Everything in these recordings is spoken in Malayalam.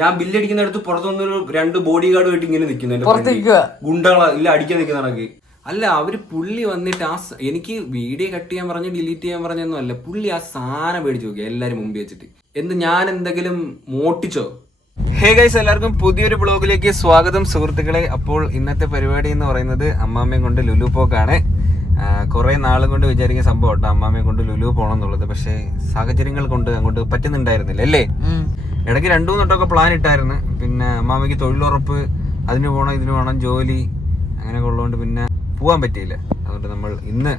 ഞാൻ ബില്ലടിക്കുന്നിടത്ത് പുറത്തുനിന്നൊരു 2 ബോഡി ഗാർഡുമായിട്ട് ഇങ്ങനെ നിൽക്കുന്നു, ഗുണ്ടകളാ ഇല്ല അടിക്കാൻ നിൽക്കുന്നതാണെങ്കിൽ. അല്ല അവര് പുള്ളി വന്നിട്ട് എനിക്ക് വീഡിയോ കട്ട് ചെയ്യാൻ പറഞ്ഞ് ഡിലീറ്റ് ചെയ്യാൻ പറഞ്ഞൊന്നും അല്ല, പുള്ളി ആ സാധനം മേടിച്ചു നോക്കി എല്ലാരും മുമ്പിൽ വെച്ചിട്ട്. ഞാൻ എന്തെങ്കിലും മോട്ടിച്ചോ? ഹേ ഗൈസ്, എല്ലാവർക്കും പുതിയൊരു ബ്ലോഗിലേക്ക് സ്വാഗതം സുഹൃത്തുക്കളെ. അപ്പോൾ ഇന്നത്തെ പരിപാടി എന്ന് പറയുന്നത് അമ്മാമ്മയും കൊണ്ട് ലുലു പോക്കാണ്. കുറെ നാളും കൊണ്ട് വിചാരിക്കുന്ന സംഭവം കേട്ടോ, അമ്മാമ്മയെ കൊണ്ട് ലുലു പോകണം എന്നുള്ളത്. പക്ഷേ സാഹചര്യങ്ങൾ കൊണ്ട് അങ്ങോട്ട് പറ്റുന്നുണ്ടായിരുന്നില്ല അല്ലേ. ഇടയ്ക്ക് 2-3 തൊട്ടൊക്കെ പ്ലാൻ ഇട്ടായിരുന്നു. പിന്നെ അമ്മാമ്മയ്ക്ക് തൊഴിലുറപ്പ്, അതിന് പോകണം ഇതിന് പോകണം, ജോലി അങ്ങനെയൊക്കെ ഉള്ളതുകൊണ്ട് പിന്നെ പോവാൻ പറ്റിയില്ല. അതുകൊണ്ട് നമ്മൾ ഇന്ന്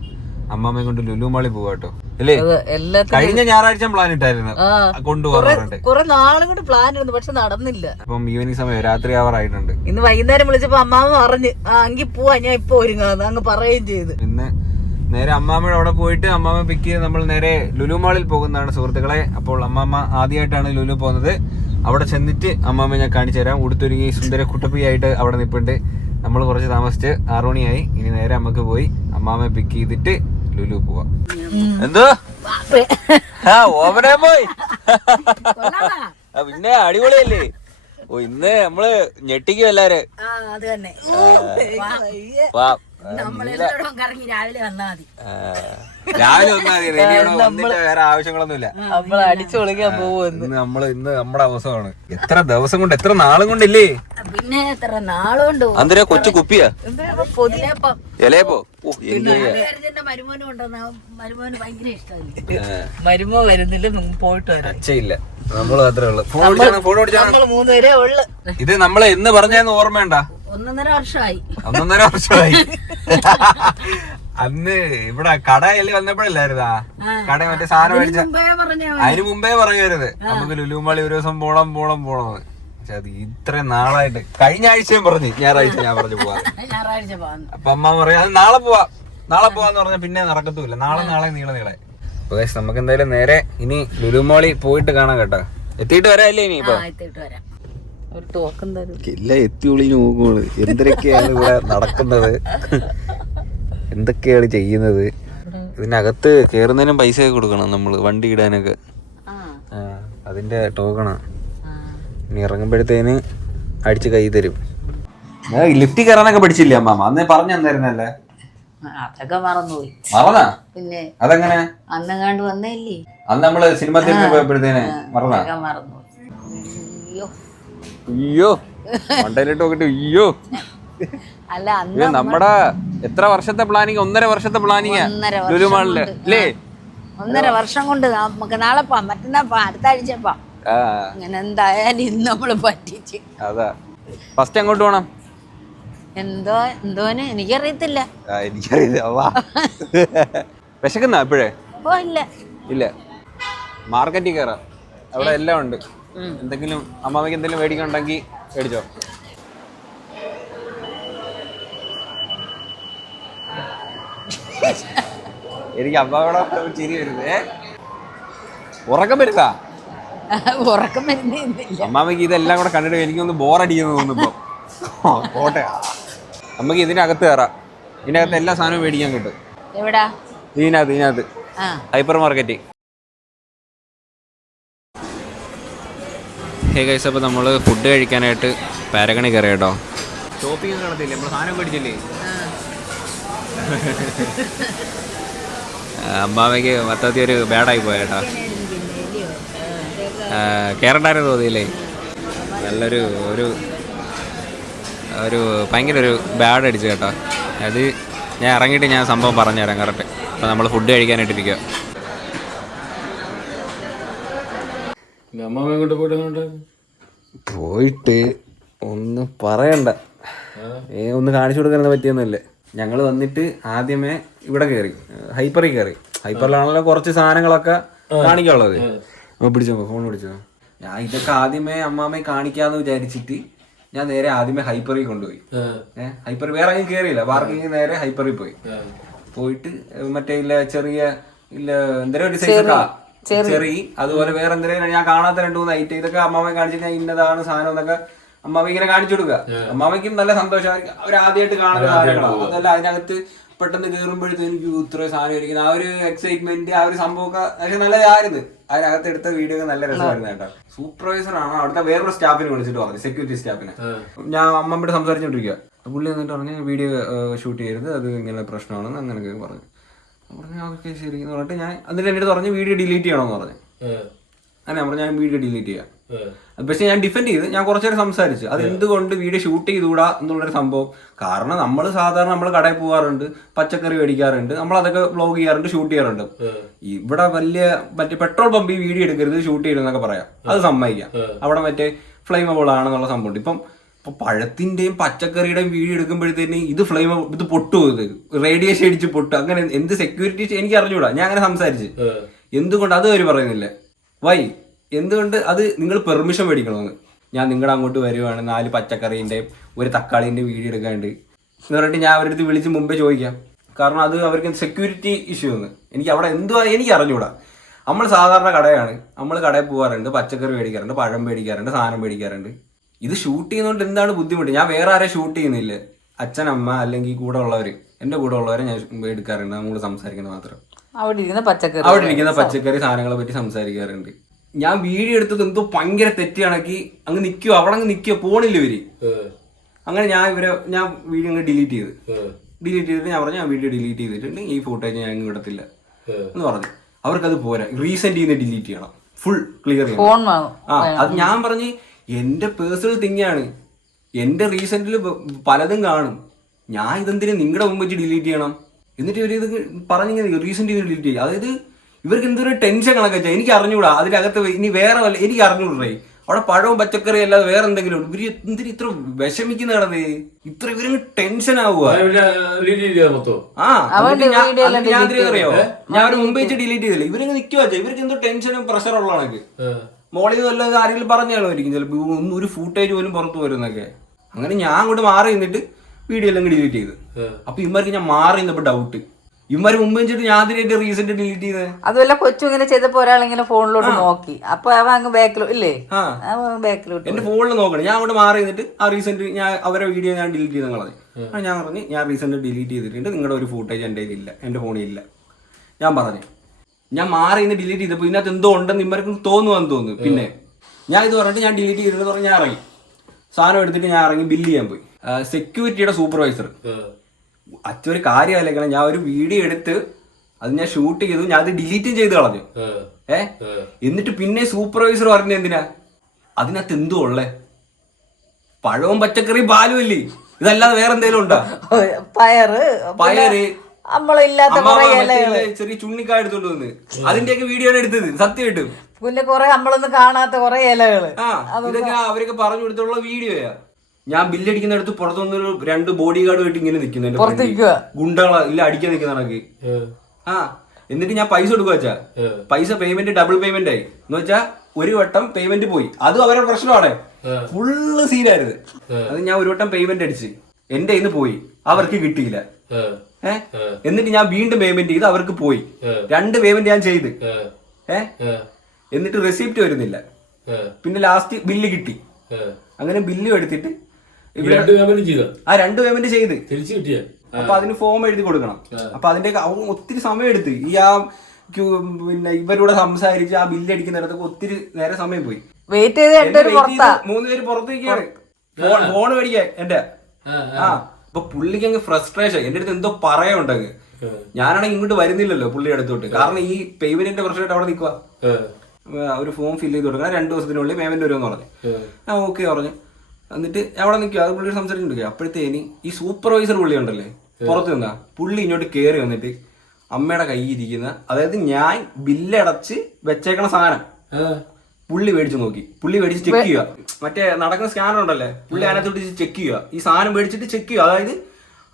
അമ്മാമ്മയെ കൊണ്ട് ലുലു മാളിൽ പോവാ കേട്ടോ അല്ലേ. കഴിഞ്ഞ ഞായറാഴ്ച പ്ലാൻ ഇട്ടായിരുന്നു കൊണ്ടുപോകാറുണ്ട്, കുറെ നാളും കൊണ്ട് പ്ലാൻ ഇരുന്നു, പക്ഷെ നടന്നില്ല. അപ്പം ഈവനിങ് സമയം രാത്രി ആവാറായിട്ടുണ്ട്. ഇന്ന് വൈകുന്നേരം വിളിച്ചപ്പോ അമ്മാമ്മ പറഞ്ഞു എങ്കിൽ പോവാ, ഞാൻ ഇപ്പൊ ഒരുങ്ങാന്ന് അങ്ങ് പറയുകയും ചെയ്ത്. ഇന്ന് നേരെ അമ്മാമ്മയുടെ അവിടെ പോയിട്ട് അമ്മാമ്മ പിക്ക് ചെയ്ത് നമ്മൾ നേരെ ലുലു മാളിൽ പോകുന്നതാണ് സുഹൃത്തുക്കളെ. അപ്പോൾ അമ്മാമ്മ ആദ്യമായിട്ടാണ് ലുലു പോകുന്നത്. അവിടെ ചെന്നിട്ട് അമ്മാമ്മ ഞാൻ കാണിച്ചു തരാം. ഉടുത്തൊരുങ്ങി സുന്ദര കുട്ടപ്പിയായിട്ട് അവിടെ നിൽപ്പുണ്ട്. നമ്മൾ കുറച്ച് താമസിച്ച് 6 മണിയായി. ഇനി നേരെ നമുക്ക് പോയി അമ്മാമ്മയെ പിക്ക് ചെയ്തിട്ട് ലുലു പോവാം. എന്തോ ഓവനെ പോയി പിന്നെ അടിപൊളിയല്ലേ. ഓ ഇന്ന് നമ്മള് ഞെട്ടിക്കും എല്ലാരും. രാവിലെ വന്നിട്ട് വേറെ ആവശ്യങ്ങളൊന്നുമില്ല. അടിച്ചു പൊളിക്കാൻ പോകുന്നു. ഇന്ന് നമ്മുടെ അവസരമാണ്. എത്ര ദിവസം കൊണ്ട്, എത്ര നാളും കൊണ്ടില്ലേ. പിന്നെ എത്ര നാളുകൊണ്ട് അന്തര കൊച്ചു കുപ്പിയാ ഇലയപ്പോ. മരുമോന് കൊണ്ടുവന്ന മരുമോന് ഭയങ്കര ഇഷ്ടമായി. മരുമോ വരുന്നില്ല, പോയിട്ട് വരാം. അച്ഛയില്ല, നമ്മള് മാത്രമേ ഉള്ളു. ഫോൺ നമ്മൾ 3 പേരേ ഉള്ളു. ഇത് നമ്മള് എന്ന് പറഞ്ഞെന്ന് ഓർമ്മയുണ്ട? 1.5 വർഷമായി. 1.5 വർഷമായി. അന്ന് ഇവിടെ കടയിൽ വന്നപ്പോഴല്ലായിരുന്നാ കട മറ്റേ സാധനം മേടിച്ച അതിന് മുമ്പേ പറയുമായിരുന്നു നമുക്ക് ലുലു മാളി ഒരു ദിവസം പോണമെന്ന്. പക്ഷെ അത് ഇത്രയും നാളായിട്ട് കഴിഞ്ഞ ആഴ്ചയും പറഞ്ഞു, ഞായറാഴ്ച ഞാൻ പറഞ്ഞു പോവാ. അപ്പൊ അമ്മ പറയാ അത് നാളെ പോവാന്ന് പറഞ്ഞ പിന്നെ നടക്കത്തുമില്ല. നാളെ നീളെ. അപ്പൊ നമുക്ക് എന്തായാലും നേരെ ഇനി ലുലു മാളി പോയിട്ട് കാണാം കേട്ടോ. എത്തിയിട്ട് വരാല്ലേ ഇനി ഇപ്പൊ എല്ലാം എത്തി ഒളിഞ്ഞു നോക്കുമ്പോള് എന്തൊക്കെയാണ് ഇവിടെ നടക്കുന്നത്, എന്തൊക്കെയാണ് ചെയ്യുന്നത്. ഇതിനകത്ത് കേറുന്നതിനും പൈസ കൊടുക്കണം നമ്മള്, വണ്ടി ഇടാനൊക്കെ അതിന്റെ ടോക്കണാ. ഇനി ഇറങ്ങുമ്പോഴത്തേന് അടിച്ച് കൈ തരും. ലിഫ്റ്റിൽ കയറാനൊക്കെ പഠിച്ചില്ലേ അമ്മാമ്മ? അന്ന് പറഞ്ഞു തന്നായിരുന്നല്ലേ. അതൊക്കെ മറന്നുപോയി. മറന്നാ? പിന്നെ അതെങ്ങനെ? അന്നങ്ങാണ്ട് വന്നല്ലേ അന്ന് നമ്മള് സിനിമ തിയേറ്ററിൽ പോയപ്പോഴത്തേന് മറന്നാ? മറന്നുപോയി. അയ്യോ മണ്ടയിലിട്ട് നോക്കിട്ട് അയ്യോ. അല്ല അന്ന് നമ്മടെ എത്ര വർഷത്തെ പ്ലാനിങ്? 1.5 വർഷത്തെ പ്ലാനിങ് ലുലു മാളില് അല്ലേ. 1.5 വർഷം കൊണ്ട് നമുക്ക് നാളെ പോവാം, മറ്റന്നാ പോവാം, അടുത്ത ആഴ്ച പോവാം. അങ്ങനെ എന്തായാലും ഇന്ന് നമ്മള് പറ്റിച്ച്. അതാ ഫസ്റ്റ് അങ്ങോട്ട് പോണം. എന്തോന് എനിക്കറിയത്തില്ല. വിശക്കുന്ന എപ്പോഴേ? ഇല്ല മാർക്കറ്റിൽ കയറാം, അവിടെ എല്ലാം ഉണ്ട്. എന്തെങ്കിലും അമ്മാമയ്ക്ക് എന്തെങ്കിലും മേടിക്കണമെങ്കിൽ മേടിച്ചോ. എനിക്ക് അമ്മാവിടെ ചിരി വരുന്നേ. ഉറക്കം വരുത്താ അമ്മാമയ്ക്ക് ഇതെല്ലാം കൂടെ കണ്ടിട്ട് എനിക്കൊന്ന് ബോറടിക്കുന്നു തോന്നുന്നു. കോട്ടെ നമുക്ക് ഇതിനകത്ത് കയറാം. ഇതിനകത്ത് എല്ലാ സാധനവും മേടിക്കാൻ കിട്ടും. ഇതിനകത്ത് ഹൈപ്പർ മാർക്കറ്റ്. ഹേ ഗൈസ്, അപ്പോൾ നമ്മൾ ഫുഡ് കഴിക്കാനായിട്ട് പാരഗണി കയറി കേട്ടോ. ഷോപ്പിംഗ് നടത്തില്ലേ, നമ്മൾ സാധനം മേടിച്ചില്ലേ. അമ്മാമയ്ക്ക് മൊത്തത്തിൽ ഒരു ബാഡായി പോയേട്ടാ. കയറണ്ടായിരുന്നു തോന്നിയില്ലേ. നല്ലൊരു ഒരു ഭയങ്കര ഒരു ബാഡ് അടിച്ചു കേട്ടോ. അത് ഞാൻ ഇറങ്ങിയിട്ട് ഞാൻ സംഭവം പറഞ്ഞുതരാം കറക്റ്റ്. അപ്പോൾ നമ്മൾ ഫുഡ് കഴിക്കാനായിട്ടിരിക്കുക. പോയിട്ട് ഒന്നും പറയണ്ട, ഒന്ന് കാണിച്ചു കൊടുക്കാൻ പറ്റിയൊന്നുമില്ല. ഞങ്ങൾ വന്നിട്ട് ആദ്യമേ ഇവിടെ കയറി, ഹൈപ്പറിൽ കയറി. ഹൈപ്പറിലാണല്ലോ കുറച്ച് സാധനങ്ങളൊക്കെ കാണിക്കാനുള്ളത്. പിടിച്ചോ, ഫോൺ പിടിച്ചോ. ഞാൻ ഇതൊക്കെ ആദ്യമേ അമ്മാമ്മയെ കാണിക്കാന്ന് വിചാരിച്ചിട്ട് ഞാൻ നേരെ ആദ്യമേ ഹൈപ്പറിൽ കൊണ്ടുപോയി. ഹൈപ്പർ വേറെ അങ്ങ് കയറിയില്ല, പാർക്കിങ് നേരെ ഹൈപ്പറിൽ പോയിട്ട് മറ്റേ ഇല്ല ചെറിയ ഇല്ല എന്തെങ്കിലും ഒരു സൈസ് ചെറിയ അതുപോലെ വേറെ എന്തെങ്കിലും ഞാൻ കാണാത്ത 2-3 ഐറ്റം ഇതൊക്കെ അമ്മാമ്മയെ കാണിച്ചിട്ട് ഞാൻ ഇന്നതാണ് സാധനം എന്നൊക്കെ അമ്മാമ്മ ഇങ്ങനെ കാണിച്ചു കൊടുക്കുക. അമ്മാമ്മയ്ക്കും നല്ല സന്തോഷമായിരിക്കും, അവർ ആദ്യമായിട്ട് കാണുന്ന കാര്യങ്ങളാണ്. അതല്ല അതിനകത്ത് പെട്ടെന്ന് കയറുമ്പോഴത്തേക്കും എനിക്ക് ഇത്ര സാധനം ഇരിക്കുന്നത് ആ ഒരു എക്സൈറ്റ്മെന്റ് ആ ഒരു സംഭവമൊക്കെ പക്ഷെ നല്ലതായിരുന്നു. അതിനകത്ത് എടുത്ത വീഡിയോ ഒക്കെ നല്ല രസമായിരുന്നു കേട്ടോ. സൂപ്പർവൈസർ ആണ് അവിടുത്തെ വേറൊരു സ്റ്റാഫിനെ വിളിച്ചിട്ട് പറഞ്ഞു, സെക്യൂരിറ്റി സ്റ്റാഫിനെ. ഞാൻ അമ്മമ്മയോട് സംസാരിച്ചോണ്ടിരിക്കുക. പുള്ളി എന്നിട്ട് പറഞ്ഞു വീഡിയോ ഷൂട്ട് ചെയ്യരുത്, അത് ഇങ്ങനെ പ്രശ്നമാണെന്ന് അങ്ങനെയൊക്കെ പറഞ്ഞു. പറഞ്ഞു ഓക്കെ ശരി എന്ന് പറഞ്ഞിട്ട് ഞാൻ എന്നിട്ട് എൻ്റെ അടുത്ത് പറഞ്ഞു വീഡിയോ ഡിലീറ്റ് ചെയ്യണമെന്ന് പറഞ്ഞു. അങ്ങനെ ഞാൻ പറഞ്ഞു ഞാൻ വീഡിയോ ഡിലീറ്റ് ചെയ്യാം. പക്ഷെ ഞാൻ ഡിഫെൻഡ് ചെയ്ത് ഞാൻ കുറച്ചേരം സംസാരിച്ചു അത് എന്തുകൊണ്ട് വീഡിയോ ഷൂട്ട് ചെയ്തുകൂടാ എന്നുള്ളൊരു സംഭവം. കാരണം നമ്മൾ സാധാരണ നമ്മൾ കടയിൽ പോകാറുണ്ട്, പച്ചക്കറി മേടിക്കാറുണ്ട്, നമ്മൾ അതൊക്കെ വ്ലോഗ് ചെയ്യാറുണ്ട്, ഷൂട്ട് ചെയ്യാറുണ്ട്. ഇവിടെ വലിയ മറ്റേ പെട്രോൾ പമ്പ് ഈ വീഡിയോ എടുക്കരുത് ഷൂട്ട് ചെയ്യരുതെന്നൊക്കെ പറയാം, അത് സമ്മതിക്കാം. അവിടെ മറ്റേ ഫ്ലെയിമബിൾ ആണെന്നുള്ള സംഭവം. ഇപ്പൊ പഴത്തിന്റെയും പച്ചക്കറിയുടെയും വീഡിയോ എടുക്കുമ്പോഴത്തേന് ഇത് പൊട്ടും, ഇത് റേഡിയേഷൻ അടിച്ച് പൊട്ടും, അങ്ങനെ എന്ത് സെക്യൂരിറ്റി എനിക്ക് അറിഞ്ഞൂടാ. ഞാൻ അങ്ങനെ സംസാരിച്ച് എന്തുകൊണ്ട് അത് അവർ പറയുന്നില്ല. വൈ എന്തുകൊണ്ട് അത് നിങ്ങൾ പെർമിഷൻ മേടിക്കണമെന്ന്. ഞാൻ നിങ്ങളുടെ അങ്ങോട്ട് വരുവാണ് 4 പച്ചക്കറീൻ്റെയും 1 തക്കാളീൻ്റെയും വീഡിയോ എടുക്കാണ്ട് എന്ന് പറഞ്ഞിട്ട് ഞാൻ അവരുടെ അടുത്ത് വിളിച്ച് മുമ്പേ ചോദിക്കാം. കാരണം അത് അവർക്ക് സെക്യൂരിറ്റി ഇഷ്യൂ എന്ന് എനിക്ക് അവിടെ എന്തുവാ എനിക്ക് അറിഞ്ഞൂടാ. നമ്മൾ സാധാരണ കടയാണ്, നമ്മൾ കടയിൽ പോകാറുണ്ട്, പച്ചക്കറി മേടിക്കാറുണ്ട്, പഴം മേടിക്കാറുണ്ട്, സാധനം മേടിക്കാറുണ്ട്. ഇത് ഷൂട്ട് ചെയ്യുന്നതുകൊണ്ട് എന്താണ് ബുദ്ധിമുട്ട്? ഞാൻ വേറെ ആരെ ഷൂട്ട് ചെയ്യുന്നില്ല, അച്ഛൻ അമ്മ അല്ലെങ്കിൽ കൂടെ ഉള്ളവർ, എൻ്റെ കൂടെ ഉള്ളവരെ ഞാൻ എടുക്കാറുണ്ട്. നമ്മൾ സംസാരിക്കുന്നത് മാത്രം അവിടെ ഇരിക്കുന്ന പച്ചക്കറി സാധനങ്ങളെ പറ്റി സംസാരിക്കാറുണ്ട്. ഞാൻ വീഡിയോ എടുത്തത് എന്തോ ഭയങ്കര തെറ്റ് കണക്കി അങ്ങ് നിൽക്കുവോ, അവിടെ അങ്ങ് നിൽക്കുക, പോണില്ല ഇവര്. അങ്ങനെ ഞാൻ വീഡിയോ അങ്ങ് ഡിലീറ്റ് ചെയ്തിട്ട് ഞാൻ പറഞ്ഞു ഞാൻ വീഡിയോ ഡിലീറ്റ് ചെയ്തിട്ടുണ്ട്, ഈ ഫുട്ടേജ് ഞാൻ അങ്ങ് വിടത്തില്ല എന്ന് പറഞ്ഞു. അവർക്കത് പോരാ, റീസെന്റ് ചെയ്യുന്ന ഡിലീറ്റ് ചെയ്യണം, ഫുൾ ക്ലിയർ ചെയ്യണം. അത് ഞാൻ പറഞ്ഞ് എന്റെ പേഴ്സണൽ തിങ്ങാണ്, എന്റെ റീസെന്റിൽ പലതും കാണും, ഞാൻ ഇതെന്തിനും നിങ്ങളുടെ മുമ്പ് വെച്ച് ഡിലീറ്റ് ചെയ്യണം. എന്നിട്ട് ഇവർ ഇത് പറഞ്ഞിങ്ങനെ റീസെന്റ് ചെയ്ത് ഡിലീറ്റ് ചെയ്യും. അതായത് ഇവർക്ക് എന്തൊരു ടെൻഷൻ കണക്കെ വെച്ചാൽ എനിക്ക് അറിഞ്ഞൂടാ. അതിനകത്ത് ഇനി വേറെ വല്ല എനിക്ക് അറിഞ്ഞൂടേ, അവിടെ പഴവും പച്ചക്കറി അല്ലാതെ വേറെ എന്തെങ്കിലും ഉണ്ട്. ഇവര് എന്തിനും ഇത്ര വിഷമിക്കുന്ന കിടന്നേ, ഇത്ര ഇവരങ്ങ് ടെൻഷൻ ആവുക. അറിയാവോ ഞാൻ ഒരു മുമ്പ് വെച്ച് ഡിലീറ്റ് ചെയ്തില്ല, ഇവരങ്ങ് നിൽക്കുക. ഇവർക്ക് എന്തോ ടെൻഷനും പ്രഷർ ഉള്ളതാണൊക്കെ. മോളിൽ നിന്ന് വല്ല ആരെങ്കിലും പറഞ്ഞാലായിരിക്കും ചിലപ്പോൾ ഒന്നും ഒരു ഫൂട്ടേജ് പോലും പുറത്തു വരുന്നൊക്കെ. അങ്ങനെ ഞാൻ അങ്ങോട്ട് മാറി നിന്നിട്ട് വീഡിയോ എല്ലാം ഡിലീറ്റ് ചെയ്ത്. അപ്പൊ ഇവർക്ക് ഞാൻ മാറി നിന്നപ്പോ ഡൗട്ട്, ഇവന്മാര് മുമ്പ് വെച്ചിട്ട് ഞാൻ അതിനായിട്ട് റീസെന്റ് ഡിലീറ്റ് ചെയ്തത്. അതുമല്ല കൊച്ചു ഇങ്ങനെ ചെയ്തപ്പോ ഒരാളിങ്ങനെ ഫോണിലോട്ട് നോക്കി, അപ്പൊ അവ അങ്ങ് ബാക്കിലോ ഇല്ലേ ബാക്കിലോട്ട് എന്റെ ഫോണിൽ നോക്കണം. ഞാൻ അങ്ങോട്ട് മാറി നിന്നിട്ട് ആ റീസെന്റ് ഞാൻ അവരെ വീഡിയോ ഞാൻ ഡിലീറ്റ് ചെയ്ത് കളഞ്ഞു. ഞാൻ പറഞ്ഞു ഞാൻ റീസെന്റ് ഡിലീറ്റ് ചെയ്തിട്ടുണ്ട്, നിങ്ങളുടെ ഒരു ഫൂട്ടേജ് എൻ്റെ ഇല്ല, എന്റെ ഫോണിൽ ഇല്ല. ഞാൻ പറഞ്ഞു ഞാൻ മാറി നിന്ന് ഡിലീറ്റ് ചെയ്തപ്പോൾ ഇതിനകത്ത് എന്തോ ഉണ്ടെന്ന് ഇവർക്ക് തോന്നുവാന്ന് തോന്നുന്നു. പിന്നെ ഞാൻ ഇത് പറഞ്ഞിട്ട് ഞാൻ ഡിലീറ്റ് ചെയ്തിട്ട് പറഞ്ഞ് ഞാൻ ഇറങ്ങി, സാധനം എടുത്തിട്ട് ഞാൻ ഇറങ്ങി ബില്ല് ചെയ്യാൻ പോയി. സെക്യൂരിറ്റിയുടെ സൂപ്പർവൈസർ അച്ഛൊരു കാര്യമല്ല, ഞാൻ ഒരു വീഡിയോ എടുത്ത് അത് ഞാൻ ഷൂട്ട് ചെയ്തു, ഞാൻ അത് ഡിലീറ്റും ചെയ്ത് കളഞ്ഞു. എന്നിട്ട് പിന്നെ സൂപ്പർവൈസർ പറഞ്ഞ എന്തിനാ അതിനകത്ത് എന്തോ ഉള്ളേ, പഴവും പച്ചക്കറിയും പാലും അല്ലേ, ഇതല്ലാതെ വേറെ എന്തെങ്കിലും ഉണ്ടോ? പയറ് ചെറിയ ചുണ്ണിക്കായ എടുത്തോണ്ട് വന്ന് അതിന്റെയൊക്കെ വീഡിയോ ആണ് എടുത്തത്. സത്യമായിട്ടും പിന്നെ കുറെ നമ്മളൊന്നും കാണാത്ത കുറെ ഇലകള് ഇതൊക്കെ അവരൊക്കെ പറഞ്ഞു കൊടുത്തുള്ള വീഡിയോയാ. ഞാൻ ബില്ലടിക്കുന്നിടത്ത് പുറത്തുനിന്നൊരു 2 ബോഡി ഗാർഡ് ആയിട്ട് ഇങ്ങനെ നിൽക്കുന്നുണ്ട്, ഗുണ്ടകളാ ഇല്ല അടിക്കാൻ നിൽക്കുന്ന കണക്ക്. എന്നിട്ട് ഞാൻ പൈസ കൊടുക്കുക വെച്ചാ പൈസ പേയ്മെന്റ് ഡബിൾ പേയ്മെന്റ് ആയി എന്ന് വെച്ചാ ഒരു വട്ടം പേയ്മെന്റ് പോയി, അതും അവരുടെ പ്രശ്നമാണ്, ഫുള്ള് സീനായിരുന്നു. അത് ഞാൻ ഒരു വട്ടം പേയ്മെന്റ് അടിച്ച് എന്റെ കയ്യിൽ നിന്ന് പോയി, അവർക്ക് കിട്ടിയില്ല. എന്നിട്ട് ഞാൻ വീണ്ടും പേയ്മെന്റ് ചെയ്ത് അവർക്ക് പോയി, 2 പേയ്മെന്റ് ഞാൻ ചെയ്ത്. എന്നിട്ട് റെസിപ്റ്റ് വരുന്നില്ല. പിന്നെ ലാസ്റ്റ് ബില്ല് കിട്ടി. അങ്ങനെ ബില്ലും എടുത്തിട്ട് 2 പേയ്മെന്റ് ചെയ്ത് അപ്പൊ അതിന് ഫോം എഴുതി കൊടുക്കണം. അപ്പൊ അതിന്റെ ഒത്തിരി സമയം എടുത്ത് ഈ പിന്നെ ഇവരോട് സംസാരിച്ച് ആ ബില്ല് അടിക്കുന്നിടത്തൊക്കെ ഒത്തിരി നേരെ സമയം പോയി. 3 പേര് പുറത്തേക്കാണ് ഫോൺ മേടിക്കാൻ എന്റെ. അപ്പൊ പുള്ളിക്ക് അങ്ങ് ഫ്രസ്ട്രേഷൻ, എന്റെ അടുത്ത് എന്തോ പറയാനുണ്ടങ്ങ്. ഞാനാണെങ്കിൽ ഇങ്ങോട്ട് വരുന്നില്ലല്ലോ പുള്ളി അടുത്തോട്ട്, കാരണം ഈ പേയ്മെന്റിന്റെ പ്രശ്നമായിട്ട് അവിടെ നിൽക്കുക. ഒരു ഫോം ഫില്ല് ചെയ്ത് കൊടുക്കണം, 2 ദിവസത്തിനുള്ളിൽ പേയ്മെന്റ് വരുമെന്ന് പറഞ്ഞു. ഞാൻ ഓക്കെ പറഞ്ഞു. എന്നിട്ട് അവിടെ നിൽക്കുക, അത് പുള്ളിയുടെ സംസാരിച്ചിട്ടുണ്ട്. അപ്പോഴത്തേന് ഈ സൂപ്പർവൈസർ പുള്ളി ഉണ്ടല്ലേ പുറത്ത് നിന്നാ, പുള്ളി ഇങ്ങോട്ട് കയറി വന്നിട്ട് അമ്മയുടെ കൈ ഇരിക്കുന്ന, അതായത് ഞാൻ ബില്ലടച്ച് വെച്ചേക്കണ സാധനം പുള്ളി മേടിച്ച് നോക്കി. പുള്ളി മേടിച്ച് ചെക്ക് ചെയ്യുക, മറ്റേ നടക്കുന്ന സ്കാനർ ഉണ്ടല്ലേ, പുള്ളി അതിനകത്തോട്ട് ചെക്ക് ചെയ്യുക, ഈ സാധനം മേടിച്ചിട്ട് ചെക്ക് ചെയ്യുക. അതായത്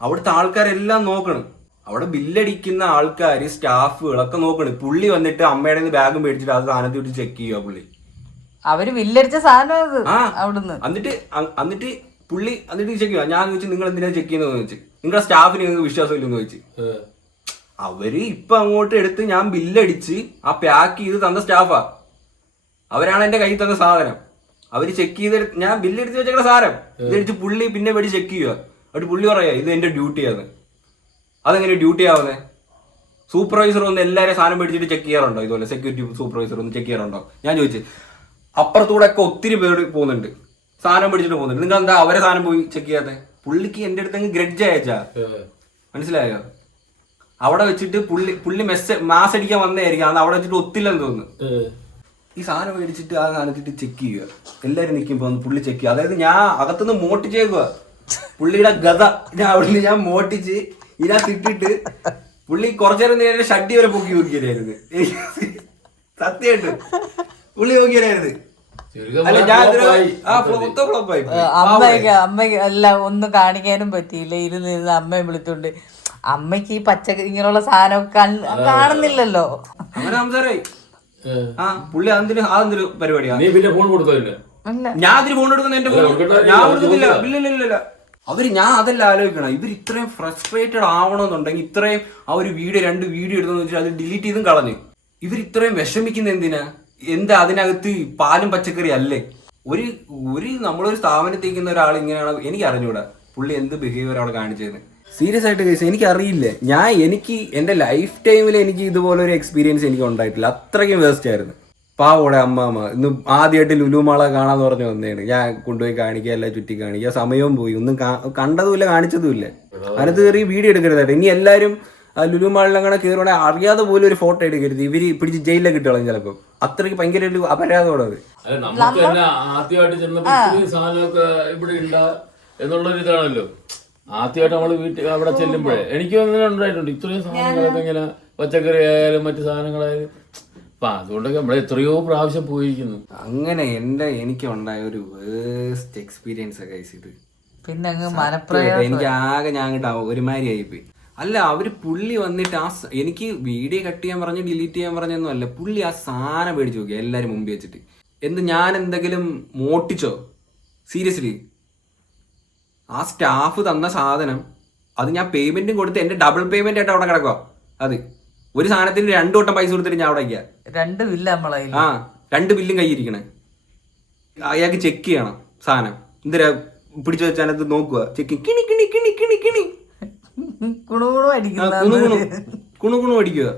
അവിടുത്തെ ആൾക്കാരെല്ലാം നോക്കണം, അവിടെ ബില്ലടിക്കുന്ന ആൾക്കാർ സ്റ്റാഫുകളൊക്കെ നോക്കണം. പുള്ളി വന്നിട്ട് അമ്മയുടെ ബാഗ് മേടിച്ചിട്ട് അത് സാധനത്തോട്ട് ചെക്ക് ചെയ്യുക. പുള്ളി അവര് ബില്ലടിച്ച സാധനം എന്നിട്ട് പുള്ളി എന്നിട്ട് ചെക്ക് ചെയ്യുക. ഞാൻ ചോദിച്ചു നിങ്ങൾ എന്തിനാ ചെക്ക് ചെയ്യുന്നതെന്ന് ചോദിച്ചു, നിങ്ങളുടെ സ്റ്റാഫിന് നിങ്ങൾക്ക് വിശ്വാസം ഇല്ലെന്ന് ചോദിച്ചു. അവര് ഇപ്പൊ അങ്ങോട്ട് എടുത്ത് ഞാൻ ബില്ലടിച്ച് ആ പാക്ക് ചെയ്ത് തന്ന സ്റ്റാഫാ, അവരാണ് എന്റെ കയ്യിൽ തന്ന സാധനം. അവര് ചെക്ക് ചെയ്ത് ഞാൻ ബില്ലടിച്ച് വെച്ചേക്കുന്ന സാധനം ഇതടിച്ച് പുള്ളി പിന്നെ വെടി ചെക്ക് ചെയ്യുക. എന്നിട്ട് പുള്ളി പറയാ ഇത് എന്റെ ഡ്യൂട്ടിയാണ്. അതെങ്ങനെ ഡ്യൂട്ടി ആവുന്നേ? സൂപ്പർവൈസർ ഒന്ന് എല്ലാവരും സാധനം മേടിച്ചിട്ട് ചെക്ക് ചെയ്യാറുണ്ടോ? ഇതുപോലെ സെക്യൂരിറ്റി സൂപ്പർവൈസർ ഒന്ന് ചെക്ക് ചെയ്യാറുണ്ടോ? ഞാൻ ചോദിച്ചു. അപ്പുറത്തൂടെ ഒക്കെ ഒത്തിരി പേര് പോകുന്നുണ്ട്, സാധനം മേടിച്ചിട്ട് പോകുന്നുണ്ട്. നിങ്ങൾ എന്താ അവരെ സാധനം പോയി ചെക്ക് ചെയ്യാതെ? പുള്ളിക്ക് എന്റെ അടുത്ത് ഗ്രഡ്ജ് അയച്ചാ, മനസ്സിലായോ? അവിടെ വെച്ചിട്ട് പുള്ളി മാസ് അടിക്കാൻ വന്നതായിരിക്കും, അത് അവിടെ വെച്ചിട്ട് ഒത്തില്ലെന്ന് തോന്നുന്നു. ഈ സാധനം മേടിച്ചിട്ട് ആ സാധനത്തിട്ട് ചെക്ക് ചെയ്യുക, എല്ലാരും നിൽക്കുമ്പോ പുള്ളി ചെക്ക് ചെയ്യുക. അതായത് ഞാൻ അകത്തുനിന്ന് മോട്ടിച്ചേക്കുക, പുള്ളിയുടെ ഗത അവിടുന്ന് ഞാൻ മോട്ടിച്ച് ഇതിനകത്ത് ഇട്ടിട്ട് പുള്ളി കുറച്ചേരം നേരം ഷഡ്ഡി വരെ പൊക്കി നോക്കിയായിരുന്നു. സത്യമായിട്ട് പുള്ളി നോക്കിയായിരുന്നു. അമ്മയ്ക്ക് എല്ലാം ഒന്നും കാണിക്കാനും പറ്റിയില്ല. ഇരുന്ന് അമ്മയെ വിളിച്ചോണ്ട്, അമ്മയ്ക്ക് ഈ പച്ചക്കറി ഇങ്ങനെയുള്ള സാധനം കാണുന്നില്ലല്ലോ. അങ്ങനെ സംസാരമായി. ആ പുള്ളി അതൊരു പരിപാടിയാ. ഞാൻ അതിന് ഫോൺ എടുക്കുന്ന എന്റെ ഫോൺ ഞാൻ കൊടുക്കുന്നില്ല. ഇല്ല. ഞാൻ അതല്ല ആലോചിക്കണം. ഇവർ ഇത്രയും ഫ്രസ്ട്രേറ്റഡ് ആവണമെന്നുണ്ടെങ്കിൽ ഇത്രയും ആ ഒരു രണ്ട് വീഡിയോ എടുത്തെന്ന് വെച്ചാൽ അത് ഡിലീറ്റ് ചെയ്തും കളഞ്ഞു. ഇവർ ഇത്രയും വിഷമിക്കുന്ന എന്തിനാ? എന്താ അതിനകത്ത് പാലും പച്ചക്കറി അല്ലേ? നമ്മളൊരു സ്ഥാപനത്തേക്കുന്ന ഒരാൾ ഇങ്ങനെയാണ്, എനിക്ക് അറിഞ്ഞൂടാ പുള്ളി എന്ത് ബിഹേവിയർ അവിടെ കാണിച്ചത്. സീരിയസ് ആയിട്ട് കേസ് എനിക്ക് അറിയില്ല. എനിക്ക് എന്റെ ലൈഫ് ടൈമിൽ എനിക്ക് ഇതുപോലെ ഒരു എക്സ്പീരിയൻസ് എനിക്ക് ഉണ്ടായിട്ടില്ല. അത്രയ്ക്കും വേസ്റ്റ് ആയിരുന്നു. പാവോടെ അമ്മാമ്മ ഇന്ന് ആദ്യമായിട്ട് ലുലുമാള കാണാന്ന് പറഞ്ഞു വന്നതാണ്. ഞാൻ കൊണ്ടുപോയി കാണിക്കുക, എല്ലാം ചുറ്റി കാണിക്കുക, സമയവും പോയി, ഒന്നും കണ്ടതുമില്ല കാണിച്ചതുമില്ല. അതിനകത്ത് കയറി വീഡിയോ എടുക്കരുതായിട്ട്. ഇനി എല്ലാവരും ലുലുമാളിലങ്ങനെ കയറുവാണെ അറിയാതെ പോലും ഒരു ഫോട്ടോ എടുക്കരുത്. ഇവര് പിടിച്ച് ജയിലിലേക്ക് ഇട്ടോളും ചിലപ്പോൾ. അത്രയ്ക്ക് ഭയങ്കര ഒരു അപരാധമാണ് അത്. ആദ്യമായിട്ട് ചെന്നപ്പോ സാധനമൊക്കെ ഇവിടെ ഉണ്ടാ എന്നുള്ളൊരു ഇതാണല്ലോ. ആദ്യമായിട്ട് നമ്മള് അവിടെ ചെല്ലുമ്പോഴേ എനിക്ക് അങ്ങനെ ഉണ്ടായിട്ടുണ്ട്. ഇത്രയും സാധനങ്ങളൊക്കെ ഇങ്ങനെ പച്ചക്കറി ആയാലും മറ്റു സാധനങ്ങളായാലും. അപ്പൊ അതുകൊണ്ടൊക്കെ നമ്മളെ എത്രയോ പ്രാവശ്യം പോയിരിക്കുന്നു. അങ്ങനെ എനിക്ക് ഉണ്ടായ ഒരു വേസ്റ്റ് എക്സ്പീരിയൻസ് ഒക്കെ ഇത്. പിന്നെ എനിക്ക് ആകെ ഞാൻ ഒരുമാതിരി ആയിപ്പോയി. അല്ല പുള്ളി വന്നിട്ട് എനിക്ക് വീഡിയോ കട്ട് ചെയ്യാൻ പറഞ്ഞ് ഡിലീറ്റ് ചെയ്യാൻ പറഞ്ഞൊന്നും അല്ല. പുള്ളി ആ സാധനം മേടിച്ചു നോക്കി എല്ലാരും മുമ്പിൽ വെച്ചിട്ട്. ഞാൻ എന്തെങ്കിലും മോട്ടിച്ചോ? സീരിയസ്ലി ആ സ്റ്റാഫ് തന്ന സാധനം അത് ഞാൻ പേയ്മെന്റും കൊടുത്ത് എന്റെ ഡബിൾ പേയ്മെന്റ് ആയിട്ട് അവിടെ കിടക്കുക. അത് ഒരു സാധനത്തിന് 2 വട്ടം പൈസ കൊടുത്തിട്ട് ഞാൻ അവിടെ വയ്ക്കുക. 2 ബില്ല് 2 ബില്ലും കയ്യിരിക്കണേ. അയാൾക്ക് ചെക്ക് ചെയ്യണം സാധനം. എന്തിനാ പിടിച്ചു വെച്ചാൽ നോക്കുക, ചെക്ക് കിണി കിണി കിണി കിണി കിണി കുണുകുണു അടിക്കുക.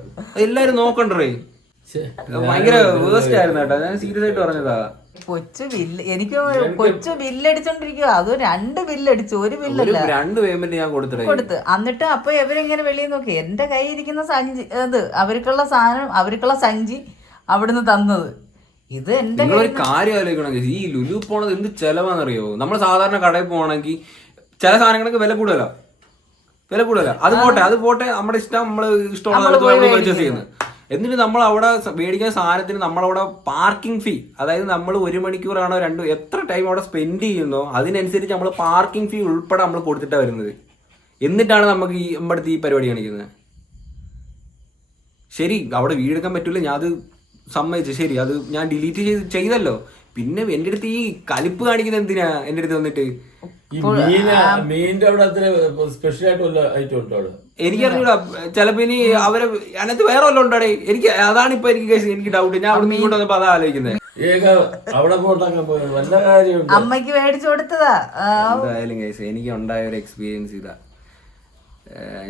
എല്ലാരും നോക്കണ്ടേ? ഭയങ്കര വേസ്റ്റ് ആയിരുന്നു കേട്ടോ. ഞാൻ സീരിയസ് ആയിട്ട് പറഞ്ഞതാ. കൊച്ചു ബില്ലടിച്ചോണ്ടിരിക്കുക. അത് 2 ബില്ലടിച്ചു, 1 ബില്ലല്ല, 2 പേയ്മെന്റ് ഞാൻ കൊടുത്തു. എന്നിട്ട് അപ്പൊ ഇവരെങ്ങനെ വെളിയിൽ നോക്കി എന്റെ കയ്യിൽ ഇരിക്കുന്ന സഞ്ചി, അത് അവർക്കുള്ള സാധനം, അവർക്കുള്ള സഞ്ചി അവിടുന്ന് തന്നത്. ഇത് എന്റെ ഒരു കാര്യം ആലോചിക്കണം. ഈ ലുലു പോണത് എന്ത് ചെലവാണെന്നറിയോ? നമ്മൾ സാധാരണ കടയിൽ പോകണമെങ്കിൽ ചില സാധനങ്ങൾക്ക് വില കൂടുതലാ. അത് പോട്ടെ നമ്മുടെ ഇഷ്ടം, നമ്മൾ ഇഷ്ടമുള്ള പർച്ചേസ് ചെയ്യുന്നത്. എന്നിട്ട് നമ്മൾ അവിടെ മേടിക്കുന്ന സാധനത്തിന് നമ്മളവിടെ പാർക്കിംഗ് ഫീ, അതായത് നമ്മൾ 1 മണിക്കൂറാണോ 2 എത്ര ടൈം അവിടെ സ്പെൻഡ് ചെയ്യുന്നോ അതിനനുസരിച്ച് നമ്മൾ പാർക്കിംഗ് ഫീ ഉൾപ്പെടെ നമ്മൾ കൊടുത്തിട്ടാണ് വരുന്നത്. എന്നിട്ടാണ് നമുക്ക് നമ്മുടെ ഈ പരിപാടി കാണിക്കുന്നത്. ശരി, അവിടെ വീടെടുക്കാൻ പറ്റില്ല, ഞാൻ അത് സമ്മതിച്ചു. ശരി, അത് ഞാൻ ഡിലീറ്റ് ചെയ്തല്ലോ. പിന്നെ എന്റെ അടുത്ത് ഈ കലിപ്പ് കാണിക്കുന്നത് എന്തിനാ? എന്റെ അടുത്ത് വന്നിട്ട് എനിക്കറിഞ്ഞൂടാ. ചിലപ്പോ ഇനി അവരെ അതിനകത്ത് വേറെ വല്ലതും ഉണ്ടാടേ. അതാണ് ഇപ്പൊ എനിക്ക് ഡൗട്ട്. ഞാൻ അവിടെ ഇങ്ങോട്ട് വന്നപ്പോ അതാ ആലോചിക്കുന്നത്. അമ്മയ്ക്ക് മേടിച്ചു കൊടുത്തതാ. എന്തായാലും കേസ് എനിക്ക് ഉണ്ടായ ഒരു എക്സ്പീരിയൻസ് ഇതാ.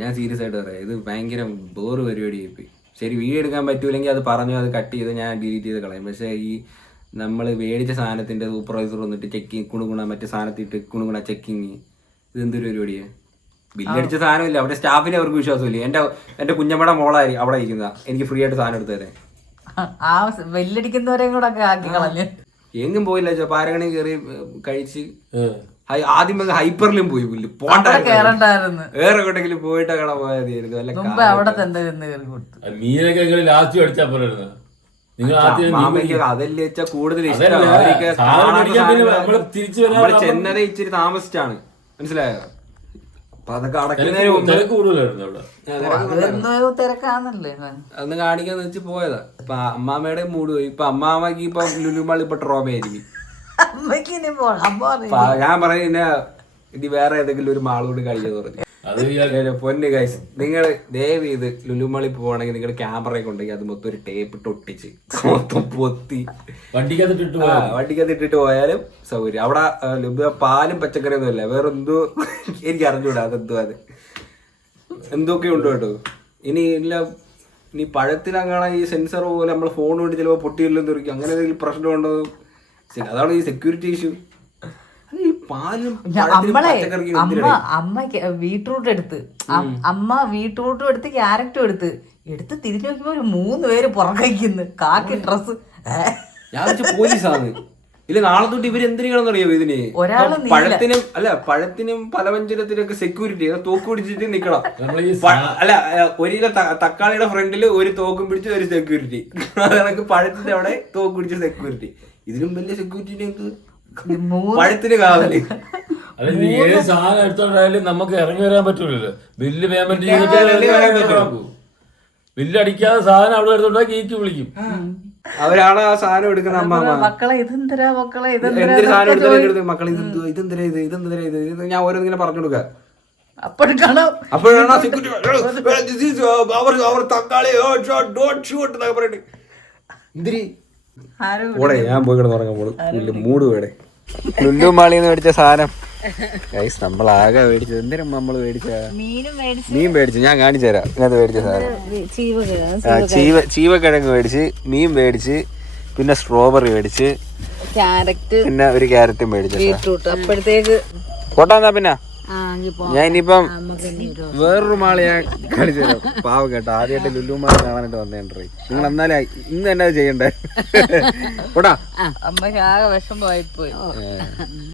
ഞാൻ സീരിയസ് ആയിട്ട് പറയാം, ഇത് ഭയങ്കര ബോറ് പരിപാടിയായിപ്പോയി. ശരി, വീഡിയോ എടുക്കാൻ പറ്റൂലെങ്കിൽ അത് പറഞ്ഞു, അത് കട്ട് ചെയ്ത് ഞാൻ ഡിലീറ്റ് ചെയ്ത് കളയും. പക്ഷേ ഈ നമ്മൾ മേടിച്ച സാധനത്തിന്റെ സൂപ്പർവൈസർ വന്നിട്ട് ചെക്കിങ് കുണുകുണ, മറ്റേ സാധനത്തിട്ട് കുണുകുണ ചെക്കിങ്, ഇതെന്തൊരു പരിപാടിയാ? ബില്ലടിച്ച സാധനമില്ല, അവിടെ സ്റ്റാഫിനെ അവർക്ക് വിശ്വാസമില്ല. എന്റെ കുഞ്ഞമ്മയുടെ മോളായി അവിടെ ഇരിക്കുന്നതാ, എനിക്ക് ഫ്രീ ആയിട്ട് സാധനം എടുത്തു തരാൻ. ആ ബില്ലടിക്കുന്നവരെയും കൂടെ ആക്കി കളഞ്ഞു. എങ്ങും പോയില്ല, പാരഗണി കയറി കഴിച്ച് ആദ്യം ഹൈപ്പറിലും പോയി. പുല്ല് പോണ്ടായിരുന്നു, വേറെ എങ്ങോട്ടെങ്കിലും പോയിട്ട് കാണാൻ പോയായിരുന്നു. അതല്ലേ വെച്ചാ കൂടുതൽ ഇഷ്ടം. ചെന്നൈ ഇച്ചിരി താമസിച്ചാണ്, മനസ്സിലായോ? അപ്പൊ അതൊക്കെ അന്ന് കാണിക്കാന്ന് വെച്ച് പോയതാ. ഇപ്പൊ അമ്മാമ്മയുടെ മൂഡ് പോയി. ഇപ്പൊ അമ്മാമ്മക്ക് ഇപ്പൊ ലുലുമാൾ ഇപ്പൊ ട്രോമയായിരിക്കും. ഞാൻ പറയുന്ന ഇനി വേറെ ഏതെങ്കിലും ഒരു മാളോട് കളിക്കാന്ന് പറഞ്ഞു. പൊന്ന് ഗൈസ്, നിങ്ങൾ ദയവ് ചെയ്ത് ലുലുമാളിൽ പോവാണെങ്കിൽ നിങ്ങളുടെ ക്യാമറയൊക്കെ ഉണ്ടെങ്കിൽ അത് മൊത്തം ഒരു ടേപ്പ് ഇട്ട് ഒട്ടിച്ച് മൊത്തം പൊത്തി വണ്ടിക്കകത്തിട്ടിട്ട് പോയാലും സൗകര്യം. അവിടെ പാലും പച്ചക്കറിയൊന്നും അല്ല, വേറെ എന്തോ എനിക്ക് അറിഞ്ഞൂടാ. അതെന്തോ അത് എന്തൊക്കെ ഉണ്ട് കേട്ടോ. ഇനി എല്ലാം ഇനി പഴത്തിലങ്ങനെ ഈ സെൻസർ പോലെ നമ്മൾ ഫോൺ കൊണ്ട് ചിലപ്പോൾ പൊട്ടിയില്ലെന്ന് ഇരിക്കും, അങ്ങനെ എന്തെങ്കിലും പ്രശ്നമുണ്ടോ? അതാണ് ഈ സെക്യൂരിറ്റി ഇഷ്യൂ. ഈ പാലും അമ്മ ബീട്രൂട്ട് എടുത്ത് അമ്മ ബീട്രൂട്ടും എടുത്ത് ക്യാരറ്റും എടുത്ത് തിരിഞ്ഞു നോക്കുമ്പോ ഒരു 3 പേര് പുറകയ്ക്കുന്നു കാക്കി ഡ്രസ്. ഞാൻ പോലീസാണ്. ഇല്ല, നാളെ തൊട്ട് ഇവര് എന്തിനാണെന്നറിയോ ഇതിന്? പഴത്തിനും പലവ്യഞ്ജനത്തിനൊക്കെ സെക്യൂരിറ്റി തോക്ക് പിടിച്ചിട്ട് നിക്കണം. അല്ല, ഒരു കിലോ തക്കാളിയുടെ ഫ്രണ്ടില് ഒരു തോക്കും പിടിച്ച് ഒരു സെക്യൂരിറ്റി, അതൊക്കെ പഴത്തിന്റെ അവിടെ തോക്ക് പിടിച്ച സെക്യൂരിറ്റി. ഇതിലും വലിയ സെക്യൂരിറ്റി എന്ത് പഴത്തിന് കാവല്. അല്ലെങ്കിൽ ഏത് സാധനം എടുത്തോണ്ടായാലും നമുക്ക് ഇറങ്ങി വരാൻ പറ്റൂലല്ലോ. ബില്ല് പേയ്മെന്റ് ചെയ്തിട്ട് ബില്ല് അടിക്കാതെ സാധനം അവിടെ എടുത്തോണ്ടാ കീറ്റ് വിളിക്കും. അവരാണ് ആ സാധനം എടുക്കുന്ന അമ്മ. മക്കളെ ഇതെന്തരാ മക്കളെ എന്തൊരു സാധനം എടുത്താലും മക്കളെ ഇതെന്തരാ ഇത് ഞാൻ ഓരോന്നിങ്ങനെ പറഞ്ഞു കൊടുക്കുക. അപ്പോഴാണ് ഓടെ ഞാൻ പോയി കിടന്ന് ഉറങ്ങാൻ പോള് മൂട് വേടെ. ലുല്ലു മാളിന്ന് മേടിച്ച സാധനം നമ്മളാകെ മേടിച്ചത്. എന്തിനും നമ്മള് മേടിച്ച മീൻ മേടിച്ചു, ഞാൻ കാണിച്ചു തരാം. ഇതിനകത്ത് മേടിച്ച സാധനം ചീവക്കിഴങ്ങ് മേടിച്ച്, മീൻ മേടിച്ച്, പിന്നെ സ്ട്രോബെറി മേടിച്ച്, പിന്നെ ഒരു ക്യാരറ്റും മേടിച്ചു. അപ്പോഴത്തേക്ക് പോട്ടാന്നാ. പിന്നെ ഞാൻ ഇനിയിപ്പം വേറൊരു മാള് ഞാൻ കാണിച്ചു തരാം. പാവം കേട്ടോ, ആദ്യമായിട്ട് ലുല്ലു മാള് കാണാനായിട്ട് വന്നേണ്ടേ. നിങ്ങൾ എന്നാലും ഇന്ന് തന്നെ അത് ചെയ്യണ്ടേ? പോട്ടാ. അമ്മയ്ക്ക് ആകെ വിഷമമായി പോയി.